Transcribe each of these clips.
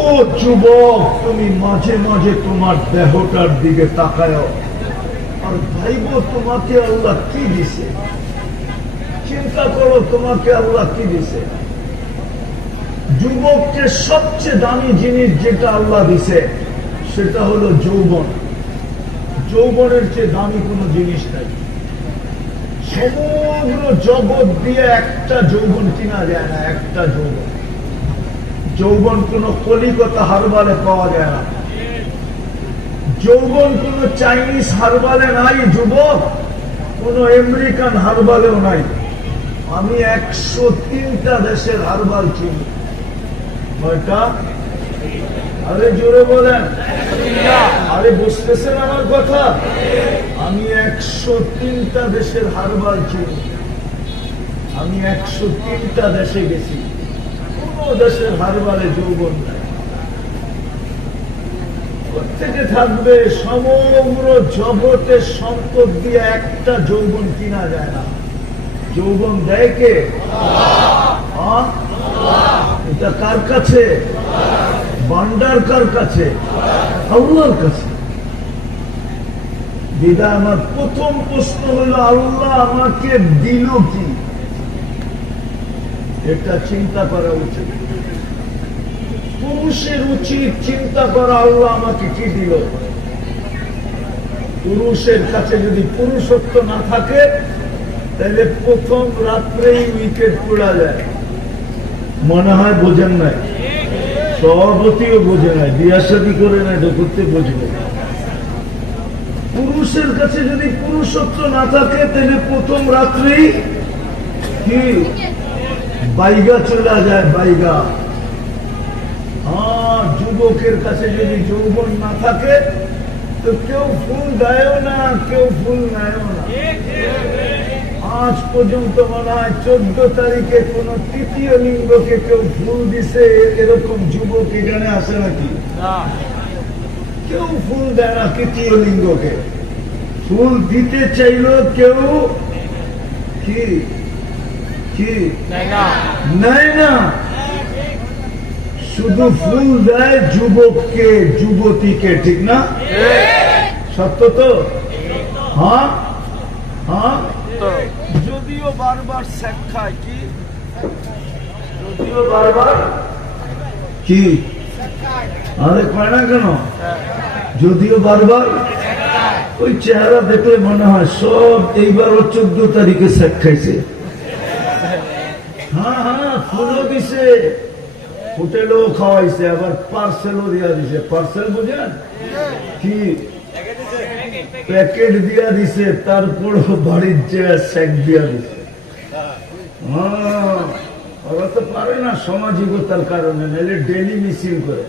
ও যুবক, তুমি মাঝে মাঝে তোমার দেহটার দিকে তাকায় আর ভাইব তোমাকে আল্লাহ কি দিছে। চিন্তা করো তোমাকে আল্লাহ কি দিছে। যুবককে সবচেয়ে দামি জিনিস যেটা আল্লাহ দিছে সেটা হলো যৌবন। যৌবনের চেয়ে দামি কোনো জিনিস নাই। সমগ্র জগৎ দিয়ে একটা যৌবন কিনা যায় না। একটা যৌবন, যৌবন কোন কলিকতা হারবালে পাওয়া যায় না। যৌবন কোন চাইনিজ হারবালে নাই যুবক, কোন আমেরিকান হারবালেও নাই। আমি 103টা দেশের হারবাল চিনি। কয়টা? আরে জোরে বলেন। আরে বুঝতেছেন আমার কথা? আমি 103টা দেশের হারবাল চিনি। আমি 103টা দেশে গেছি। কোন দেশের হারবালে যৌবন নাই। প্রত্যেকে থাকবে সমগ্র জগতের সম্পদ দিয়ে একটা যৌবন কিনা যায় না। যৌবন দেয় কে? এটা কার কাছে? ভান্ডার কার কাছে? আল্লাহর কাছে। দিদা আমার প্রথম প্রশ্ন হলো আল্লাহ আমাকে দিল কি? এটা চিন্তা করা উচিত। পুরুষের উচিত চিন্তা করা আল্লাহ আমাকে কি দিল। পুরুষের কাছে যদি পুরুষত্ব না থাকে তাহলে প্রথম রাত্রেই উইকেট পড়া যায়। মনে হয় বোঝেন নাই, সভাপতিও বোঝে নাই, বিয়া শাদী করে নাই তো করতে বুঝবে। পুরুষের কাছে যদি পুরুষত্ব না থাকে তাহলে প্রথম রাত্রেই কি বাইগা চলে যায়, বাইগা। যুবকের কাছে যদি যৌবন না থাকে তো কেউ ফুল দেয়ও না, কেউ ফুল নেয়ও না। আজ পর্যন্ত মনে হয় 14 তারিখে কোন তৃতীয় লিঙ্গকে কেউ ফুল দিছে এরকম যুবক এখানে আসে নাকি? কেউ ফুল দেয় না তৃতীয় লিঙ্গকে। ফুল দিতে চাইল কেউ কি কি নেয় না। শুধু ফুল দেয় যুবককে, যুবতীকে। ঠিক না? সত্য তো? হ্যাঁ হ্যাঁ। যদিও বারবার শেখ খায় কি, যদিও বারবার কি, আরে কয় না কেন? যদিও বারবার ওই চেহারা দেখলে মনে হয় সব এইবারও 14 তারিখে শেখ খাইছে। হ্যাঁ হ্যাঁ, ফুলও দিছে, হোটেলও খাওয়াইছে, আবার পার্সেলও দিয়া দিছে। পার্সেল বুঝেন কি? প্যাকেট দিয়া দিছে, তারপরও বাড়ির চেয়ে শেক দিয়া দিছে। ওরা তো পারে না সামাজিকতার কারণে, নাহলে ডেলি মিছিল করে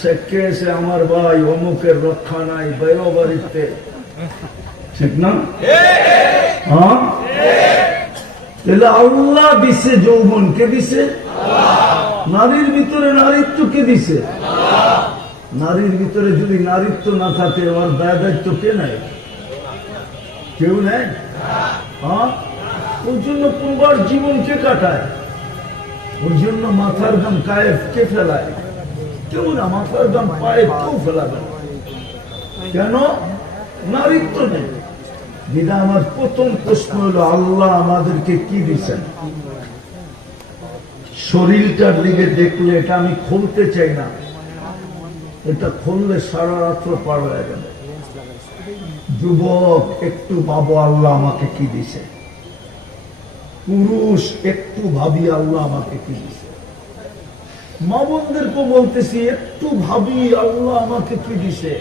শেখকে এসে আমার ভাই অমুকের রক্ষা নাই, বাইরো বাড়িতে। ঠিক না? হ্যাঁ, তাহলে আল্লাহ দিছে যৌবন। কে দিছে? নারীর ভিতরে নারীত্ব কে দিছে? নারীর ভিতরে যদি নারীত্ব না থাকে ওর দায় দায়িত্ব কে নেয়? কেউ নেয়। হ্যাঁ, ওর জন্য পুরবার জীবন কে কাটায়? ওর জন্য মাথার গাম কায়ে কে ফেলায়? কেউ না। মাথার গাম পায়ে কেউ ফেলাবে। কেন? নারীত্ব নেই। দিদা আমার প্রথম প্রশ্ন হলো আল্লাহ আমাদেরকে কি দিচ্ছেন? শরীরটার দিকে দেখলে এটা আমি খুলতে চাই না, এটা খুললে সারা রাত্র পার হয়ে যাবে। যুবক একটু ভাবো আল্লাহ আমাকে কি দিছে। পুরুষ একটু ভাবি আল্লাহ আমাকে কি দিছে। মা বোনদেরকে বলতেছি একটু ভাবি আল্লাহ আমাকে কি দিছে।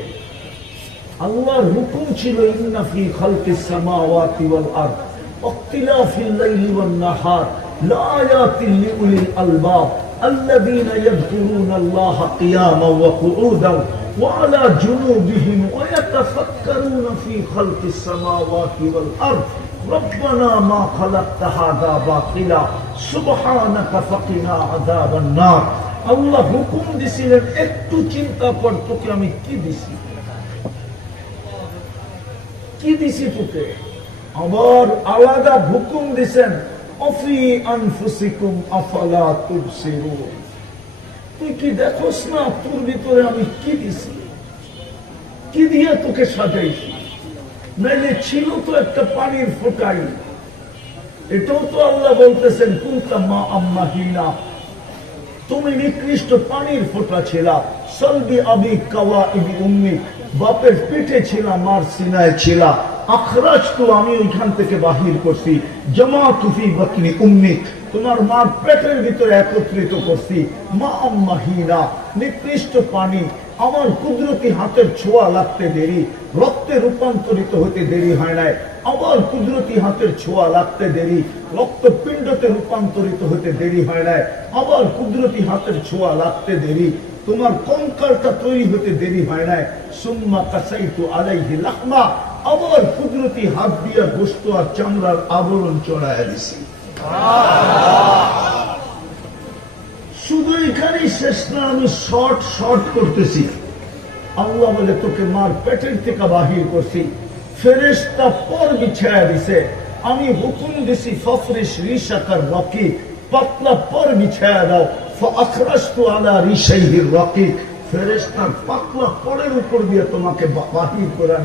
আল্লাহর হুকুম ছিল ইন্না ফি খালকিস সামাওয়াতি ওয়াল আরদ ওয়াখতিলাফিল লাইলি ওয়ান নাহার লাআয়াতিন লিউলিল আলবাব الذين يذكرون الله قياما وقعودا وعلى جنوبهم ويتفكرون في خلق السماوات والأرض ربنا ما خلقت هذا باطلا سبحانك فقنا عذاب النار। আল্লাহ হুকুম দিছিলেন একটু চিন্তা কর তোকে আমি কি দিছি, কি দিছি তোকে। আবার আলাদা হুকুম দিছেন অফি আনফুসিকুম আফালা তুবসিরুন। তুই কি দেখোস না তোর ভিতরে আমি কি দিছি, কি দিয়ে তোকে সাজাইছি? নাইলে ছিল তো একটা পানির ফোটাই। এটাও তো আল্লাহ বলতেছেন কুনতা মা আম্মাহিনা, তুমি নিকৃষ্ট পানির ফোঁটা ছিলা। সলবি আবি কাওয়া ইবি উম্মি, বাপের পিঠে ছিলা, মার সিনায় ছিলা। আখরাজ তো আমি ওইখান থেকে বাহির করছি। জামা তুফি বাতনি উম্মি, তোমার মার পেটের ভিতরে একত্রিত করছি। মা আম্মাহিনা, নিকৃষ্ট পানি। আমার কুদরতি হাতের ছোঁয়া লাগতে দেরি, রক্তে রূপান্তরিত হতে দেরি হয় নাই। আবার কুদরতি হাতের ছোঁয়া লাগতে দেরি, রক্তপিণ্ডতে রূপান্তরিত হতে দেরি হয় নাই। আবার কুদরতি হাতের ছোঁয়া লাগতে দেরি, তোমার কঙ্কালটা তৈরি হতে দেরি হয় নাই। সুম্মা কাসাইতু আলাইহি লাহমা, আবার কুদরতি হাত দিয়া গোশত আর চামড়ার আবরণ চড়াইয়া দিছি। শুধু এখানেই শেষ না, আমি শর্ট করতেছি। আল্লাহ বলে তোকে মার পেটের থেকে বাহির করছি, ফেরেশতা পর বিছায়া দিছে। আমি হুকুম দিছি ফফরিশ রিশাকার রকি, পাতলা পর বিছায়া দাও। ফাখরাজতু আলা রিশাইহির রকি, ফেরেশতার পাতলা পরের উপর দিয়ে তোমাকে বাহির করে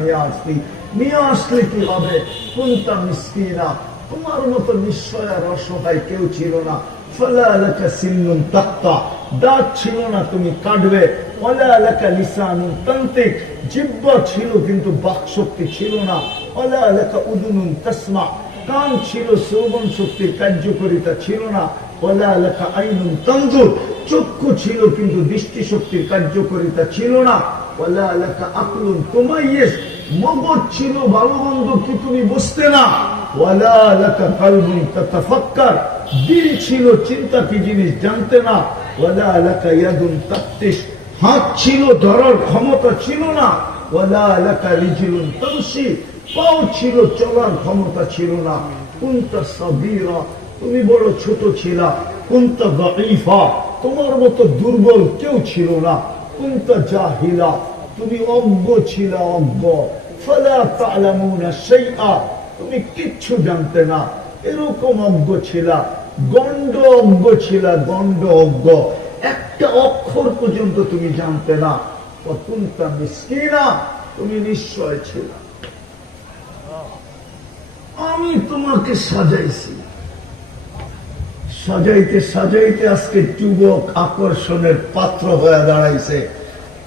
নিয়ে আসলে কি হবে? কুনতা মিসকিনা, তোমার মতো নিশ্চয় আর অসহায় কেউ ছিল না। ফালা লাকা সিন্নুন তাক্তা, দাঁত ছিল না তুমি কাটবে। ওয়ালা লাকা লিসানুন তানতিক, জিহ্বা ছিল কিন্তু বাকশক্তি ছিল না। ওয়ালা লাকা উদুনুন তাসমা, কান ছিল শ্রবণ শক্তির কার্যকারিতা ছিল না। ওয়ালা লাকা আইনুন তানজুর, চক্ষু ছিল কিন্তু দৃষ্টি শক্তির কার্যকারিতা ছিল না। ওয়ালা লাকা আকলুন তুমাইয়িজ, মগজ ছিল ভালো মন্দ কি তুমি বুঝতে না। ওয়ালা লাকা কলবুন তাতাফাক্কার, দিল ছিল চিন্তা কি জিনিস জানতে না। ওয়ালা লাকা ইয়াদুন তাফতিশ, হাত ছিল ধরার ক্ষমতা ছিল না। ওয়ালা লাকা রিজলুন তামশি, পাও ছিল চলার ক্ষমতা ছিল না। কুনতা সাগীরা, তুমি বড় ছোট ছিলা। কুনতা দাঈফা, তোমার মতো দুর্বল কেউ ছিল না। কুনতা জাহিলা, তুমি অজ্ঞ ছিলা, অজ্ঞ। ফালা তা'লামুনা শাইআ, তুমি কিচ্ছু জানতে না, এরকম অজ্ঞ ছিলা। গণ্ড অজ্ঞ ছিলা, গণ্ড অজ্ঞ, একটা অক্ষর পর্যন্ত তুমি জানতে না। কুনতা মিসকিনা, তুমি নিশ্চয় ছিলা। আমি তোমাকে সাজাইছি, সাজাইতে সাজাইতে আজকে যুবক আকর্ষণের পাত্র হয়ে দাঁড়াইছে।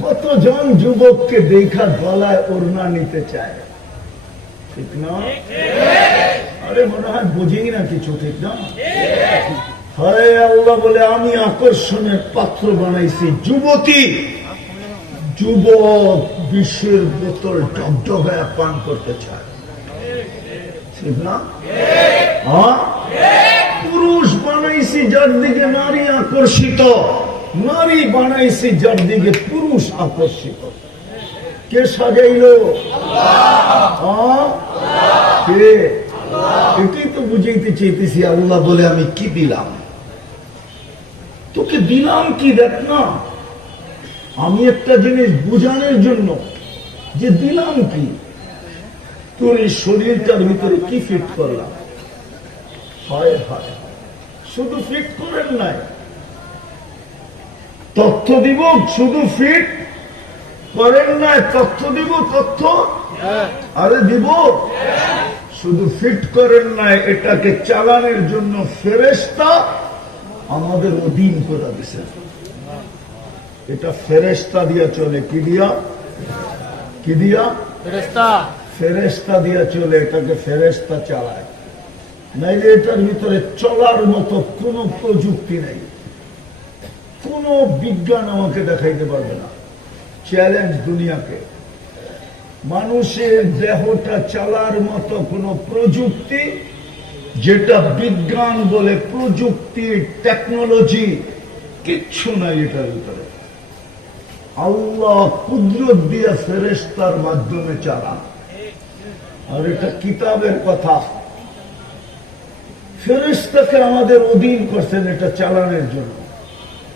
কতজন যুবককে দেখা গলায় ওড়না নিতে চায়, ঠিক না? আরে মনে হয় বুঝেই না কিছু, ঠিক না? হায় আল্লাহ বলে আমি আকর্ষণের পাত্র বানাইছি যুবতী। যুবক বিশ্বের বোতল ডগডগায় পান করতে চায়, ঠিক না? পুরুষ বানাইছি যার দিকে নারী আকর্ষিত, নারী বানাইছি যার দিকে পুরুষ আকর্ষিত। কে সাজাইল? কে? এটাই তো বুঝাইতে চাইতেছি। আল্লাহ বলে আমি কি দিলাম তোকে, দিলাম কি দেখ না। আমি একটা জিনিস বুঝানোর জন্য যে দিলাম কি, তোর এই শরীরটার ভিতরে কি ফিট করলাম। হয় হয়, শুধু ফিট করেন নাই, তথ্য দিব, শুধু ফিট করেন নাই, তথ্য দিব, তথ্য আরে দিব, শুধু ফিট করেন নাই, এটাকে চালানোর জন্য ফেরেশতা আমাদের অধীন করে দিছে। এটা ফেরেশতা দিয়া চলে, কি দিয়া? কি দিয়া? ফেরেশতা। ফেরেশতা দিয়া চলে, এটাকে ফেরেশতা চালায়। নাইলে এটার ভিতরে চলার মতো কোন প্রযুক্তি নেই, কোন বিজ্ঞান আমাকে দেখাইতে পারবে না। চ্যালেঞ্জ দুনিয়াকে, মানুষের দেহটা চালার মতো কোন প্রযুক্তি, যেটা বিজ্ঞান বলে প্রযুক্তি, টেকনোলজি, কিচ্ছু নাই এটার ভিতরে। আল্লাহ কুদরত দিয়ে ফেরেশতার মাধ্যমে চালান। আর এটা কিতাবের কথা, ফেরেশতাকে আমাদের অধীন করছেন এটা চালানোর জন্য।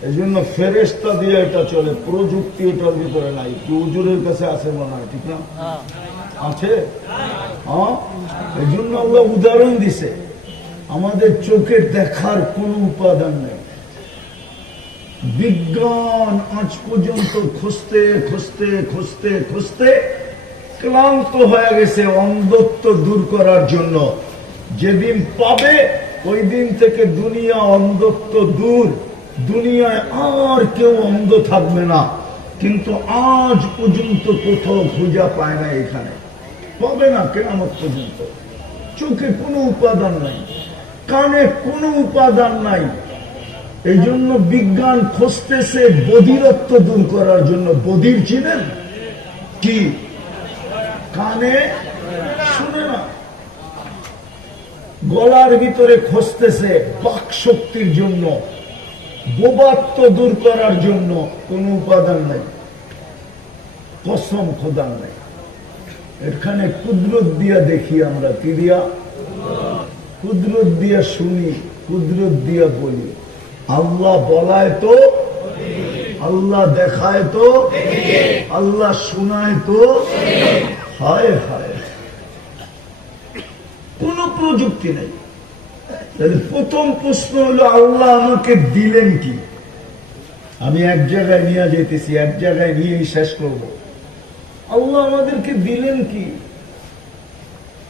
এই জন্য ফেরেশতা দিয়ে এটা চলে, প্রযুক্তি এটার ভিতরে নাই। হুজুরের কাছে আছে মনে হয়, ঠিক না? আছে। হ্যাঁ, এই জন্য আল্লাহ উদাহরণ দিছে, আমাদের চোখের দেখার কোন উপাদান নেই, বিজ্ঞান আজ পর্যন্ত খুঁজতে খুঁজতে খুঁজতে খুঁজতে ক্লান্ত হয়ে গেছে অন্ধত্ব দূর করার জন্য। যেদিন পাবে ওই দিন থেকে দুনিয়া অন্ধত্ব দূর, দুনিয়ায় আর কেউ অন্ধ থাকবে না। কিন্তু আজ পর্যন্ত কোথাও খুঁজা পায় না, এখানে পাবে না কিয়ামত পর্যন্ত। চোখে কোনো উপাদান নাই, কানে কোনো উপাদান নাই। এই জন্য বিজ্ঞান খুঁজতেছে বধিরত্ব দূর করার জন্য। বধির চিনেন কি? কানে শুনে না, গলার ভিতরে খুঁজতেছে বাক শক্তির জন্য, বোবাত্ব দূর করার জন্য। কোন উপাদান নাই, কসম খোদার নাই। এখানে কুদরত দিয়া দেখি আমরা, কি দিয়া? কুদরত দিয়া শুনি, কুদরত দিয়া বলি। আল্লাহ বলায় তো, আল্লাহ দেখায় তো, আল্লাহ শোনায় তো। হায় হায়, কোন প্রযুক্তি নেই। তাহলে প্রথম প্রশ্ন হলো আল্লাহ আমাকে দিলেন কি? আমি এক জায়গায় নিয়ে যেতেছি, এক জায়গায় নিয়েই শেষ করব। আল্লাহ আমাদেরকে দিলেন কি?